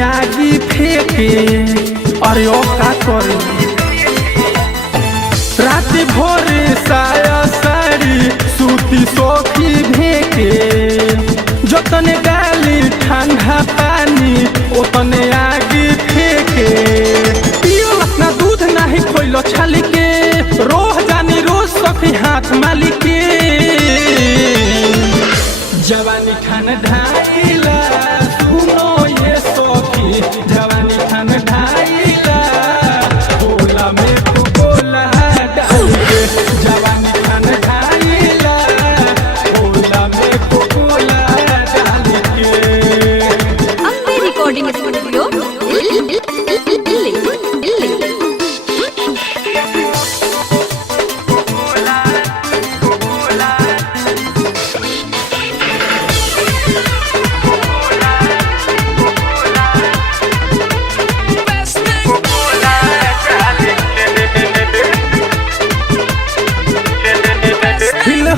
आगी फेंके। अरे ओ का करे रात भोर साया साड़ी सूती सोखी भेके। जतने गाली ठंडा पानी ओतने आगी फेंके। पियो अपना दूध नहीं खोलो छाली के। रोह जानी रोज सखी हाथ मालिक के। जवानी खान ढाइला सुनो ये सखी जवानी खान ढाइला। बोला में तो बोला डाल के जवानी खान ढाइला। बोला में तो बोला डाल के। Ambe recording studio Delhi.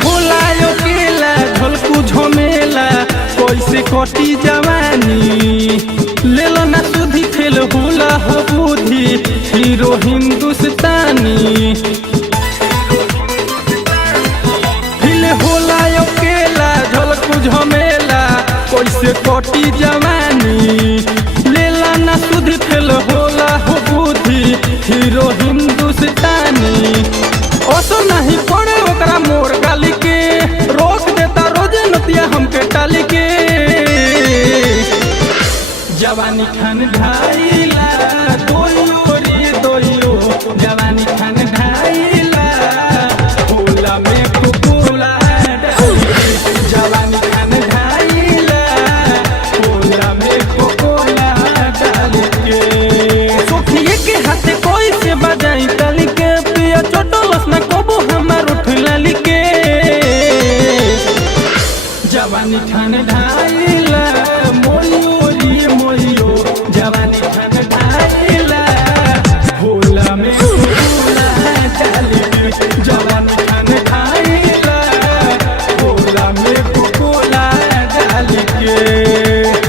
होला यो केला ढोलकू झमेला कैसे कटी जवानी। ले लो ना सुधी फेल होला हो बुद्धि हीरो हिंदुस्तानी। हिल होला यो केला ढोलकू झमेला कैसे कटी जवानी। ले लो ना सुधी फेल होला हो बुद्धि हीरो हिंदुस्तानी। ओसो नहीं पड़े ओकरा मोर गाली के। रोक देता रोजे नतिया हमके टाली के। जवानी खान ढाई